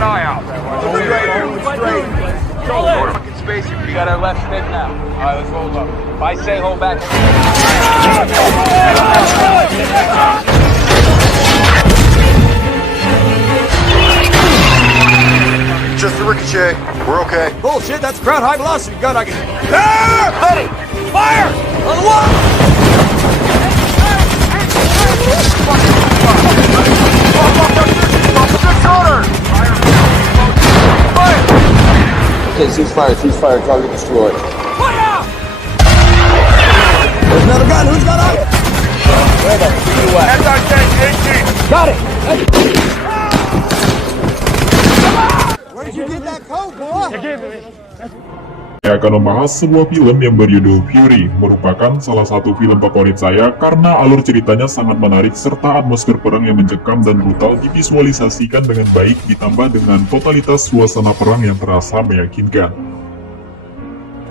an eye out. Fucking space. We got our left stick now. All right, let's roll up. If I say hold back. Just a ricochet. We're okay. Bullshit, that's a crowd high velocity gun. I can. There! Ready! Fire! On the wall! Okay, ceasefire, target destroyed. Fire! There's another gun. Who's got on it? That's our tank, 18. Got it! Where did you get that code, boy? Saya akan membahas sebuah film yang berjudul Fury, merupakan salah satu film favorit saya karena alur ceritanya sangat menarik serta atmosfer perang yang mencekam dan brutal divisualisasikan dengan baik ditambah dengan totalitas suasana perang yang terasa meyakinkan.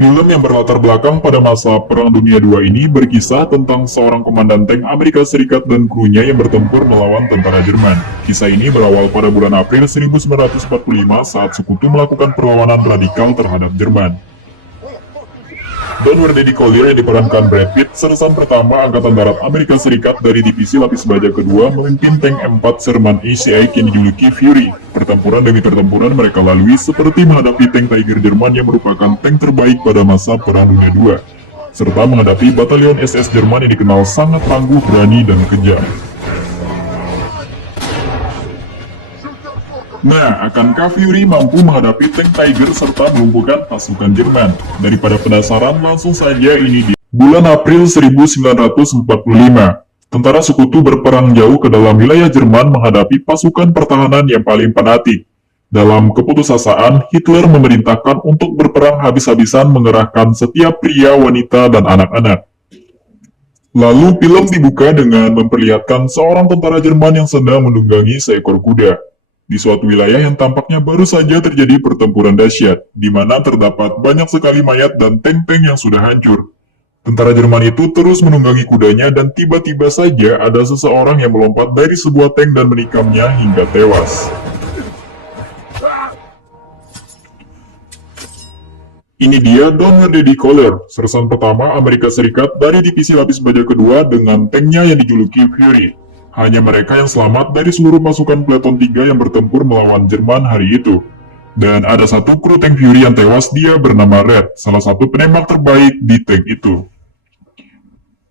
Film yang berlatar belakang pada masa Perang Dunia II ini berkisah tentang seorang komandan tank Amerika Serikat dan krunya yang bertempur melawan tentara Jerman. Kisah ini berawal pada bulan April 1945 saat sekutu melakukan perlawanan radikal terhadap Jerman. Don Wardedi Collier yang diperankan Brad Pitt, sersan pertama Angkatan Darat Amerika Serikat dari Divisi Lapis Baja kedua, memimpin tank M4 Sherman AC-8 yang dijuluki Fury. Pertempuran demi pertempuran mereka lalui seperti menghadapi tank Tiger Jerman yang merupakan tank terbaik pada masa Perang Dunia II, serta menghadapi batalion SS Jerman yang dikenal sangat tangguh, berani, dan kejam. Nah, akankah Fury mampu menghadapi tank Tiger serta melumpuhkan pasukan Jerman? Daripada penasaran, langsung saja ini dia. Bulan April 1945, tentara sekutu berperang jauh ke dalam wilayah Jerman menghadapi pasukan pertahanan yang paling fanatik. Dalam keputusasaan, Hitler memerintahkan untuk berperang habis-habisan mengerahkan setiap pria, wanita, dan anak-anak. Lalu film dibuka dengan memperlihatkan seorang tentara Jerman yang sedang menunggangi seekor kuda di suatu wilayah yang tampaknya baru saja terjadi pertempuran dahsyat, di mana terdapat banyak sekali mayat dan tank-tank yang sudah hancur. Tentara Jerman itu terus menunggangi kudanya dan tiba-tiba saja ada seseorang yang melompat dari sebuah tank dan menikamnya hingga tewas. Ini dia Don Wardedi Collier, sersan pertama Amerika Serikat dari Divisi Lapis Baja kedua dengan tanknya yang dijuluki Fury. Hanya mereka yang selamat dari seluruh pasukan Peleton 3 yang bertempur melawan Jerman hari itu. Dan ada satu kru tank Fury yang tewas, dia bernama Red, salah satu penembak terbaik di tank itu.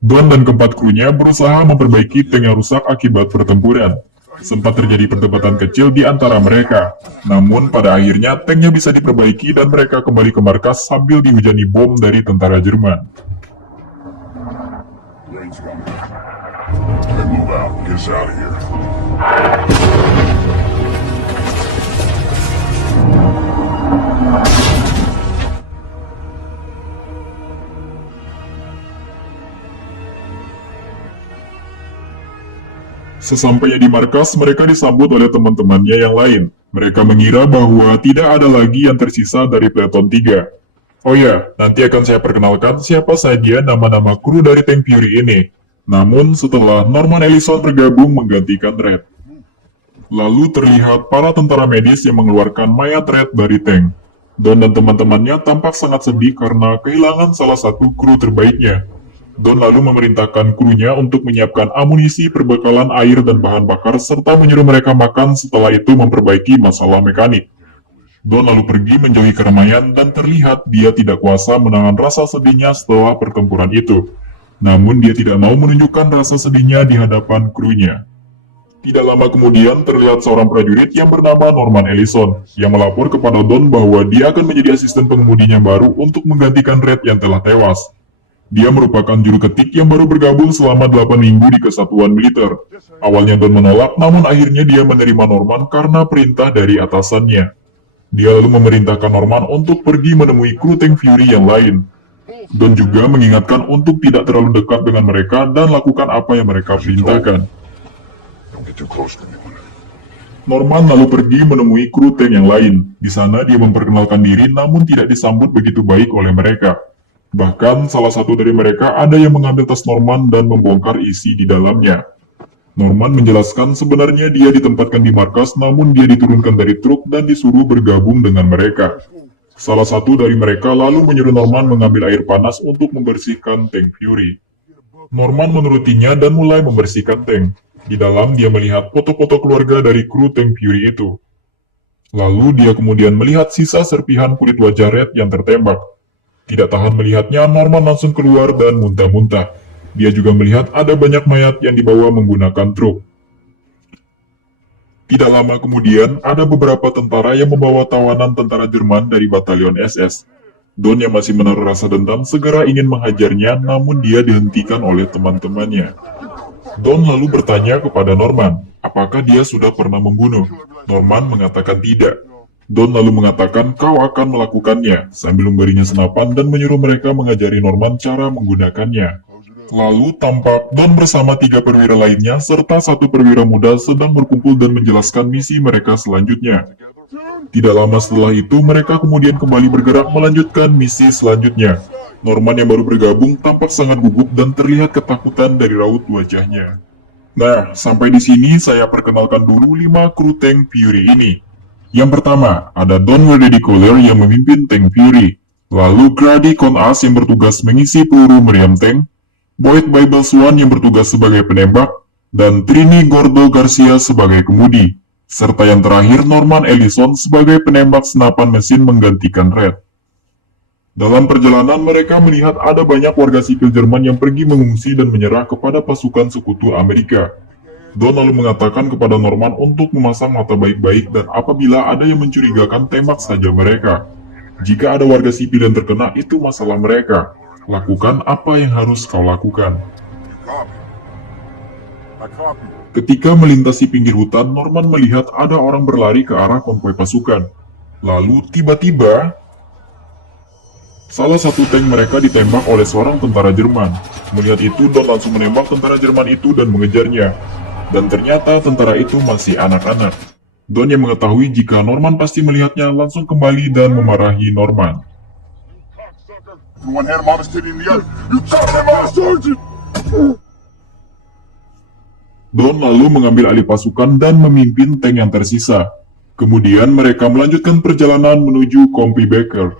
Don dan keempat krunya berusaha memperbaiki tank yang rusak akibat pertempuran. Sempat terjadi perdebatan kecil di antara mereka. Namun pada akhirnya tanknya bisa diperbaiki dan mereka kembali ke markas sambil dihujani bom dari tentara Jerman. Move out. Get us out of here. Sesampainya di markas, mereka disambut oleh teman-temannya yang lain. Mereka mengira bahwa tidak ada lagi yang tersisa dari Peleton 3. Oh ya, nanti akan saya perkenalkan siapa saja nama-nama kru dari tank Fury ini. Namun setelah Norman Ellison bergabung menggantikan Red. Lalu terlihat para tentara medis yang mengeluarkan mayat Red dari tank. Don dan teman-temannya tampak sangat sedih karena kehilangan salah satu kru terbaiknya. Don lalu memerintahkan krunya untuk menyiapkan amunisi, perbekalan air dan bahan bakar serta menyuruh mereka makan, setelah itu memperbaiki masalah mekanik. Don lalu pergi menjauhi keramaian dan terlihat dia tidak kuasa menahan rasa sedihnya setelah pertempuran itu. Namun dia tidak mau menunjukkan rasa sedihnya di hadapan krunya. Tidak lama kemudian terlihat seorang prajurit yang bernama Norman Ellison yang melapor kepada Don bahwa dia akan menjadi asisten pengemudinya baru untuk menggantikan Red yang telah tewas. Dia merupakan juru ketik yang baru bergabung selama 8 minggu di kesatuan militer. Awalnya Don menolak, namun akhirnya dia menerima Norman karena perintah dari atasannya. Dia lalu memerintahkan Norman untuk pergi menemui kru tank Fury yang lain. Don juga mengingatkan untuk tidak terlalu dekat dengan mereka dan lakukan apa yang mereka perintahkan. Norman lalu pergi menemui kru tank yang lain. Di sana dia memperkenalkan diri namun tidak disambut begitu baik oleh mereka. Bahkan salah satu dari mereka ada yang mengambil tas Norman dan membongkar isi di dalamnya. Norman menjelaskan sebenarnya dia ditempatkan di markas namun dia diturunkan dari truk dan disuruh bergabung dengan mereka. Salah satu dari mereka lalu menyuruh Norman mengambil air panas untuk membersihkan tank Fury. Norman menurutinya dan mulai membersihkan tank. Di dalam dia melihat foto-foto keluarga dari kru tank Fury itu. Lalu dia kemudian melihat sisa serpihan kulit wajah Red yang tertembak. Tidak tahan melihatnya, Norman langsung keluar dan muntah-muntah. Dia juga melihat ada banyak mayat yang dibawa menggunakan truk. Tidak lama kemudian, ada beberapa tentara yang membawa tawanan tentara Jerman dari batalion SS. Don yang masih menaruh rasa dendam segera ingin menghajarnya, namun dia dihentikan oleh teman-temannya. Don lalu bertanya kepada Norman, apakah dia sudah pernah membunuh? Norman mengatakan tidak. Don lalu mengatakan kau akan melakukannya, sambil memberinya senapan dan menyuruh mereka mengajari Norman cara menggunakannya. Lalu tampak Don bersama 3 perwira lainnya serta 1 perwira muda sedang berkumpul dan menjelaskan misi mereka selanjutnya. Tidak lama setelah itu mereka kemudian kembali bergerak melanjutkan misi selanjutnya. Norman yang baru bergabung tampak sangat gugup dan terlihat ketakutan dari raut wajahnya. Nah, sampai di sini saya perkenalkan dulu 5 kru tank Fury ini. Yang pertama, ada Don Weddy Collier yang memimpin tank Fury. Lalu Grady Con-As yang bertugas mengisi peluru meriam tank. Boyd Bible Swan yang bertugas sebagai penembak, dan Trini Gordo Garcia sebagai kemudi, serta yang terakhir Norman Ellison sebagai penembak senapan mesin menggantikan Red. Dalam perjalanan mereka melihat ada banyak warga sipil Jerman yang pergi mengungsi dan menyerah kepada pasukan sekutu Amerika. Don lalu mengatakan kepada Norman untuk memasang mata baik-baik dan apabila ada yang mencurigakan tembak saja mereka. Jika ada warga sipil yang terkena itu masalah mereka. Lakukan apa yang harus kau lakukan. Ketika melintasi pinggir hutan, Norman melihat ada orang berlari ke arah konvoi pasukan. Lalu tiba-tiba, salah satu tank mereka ditembak oleh seorang tentara Jerman. Melihat itu, Don langsung menembak tentara Jerman itu dan mengejarnya. Dan ternyata tentara itu masih anak-anak. Don yang mengetahui jika Norman pasti melihatnya langsung kembali dan memarahi Norman. One hand him on his titty in the other. You got him on, Sergeant! Don lalu mengambil alih pasukan dan memimpin tank yang tersisa. Kemudian mereka melanjutkan perjalanan menuju Kompi Baker.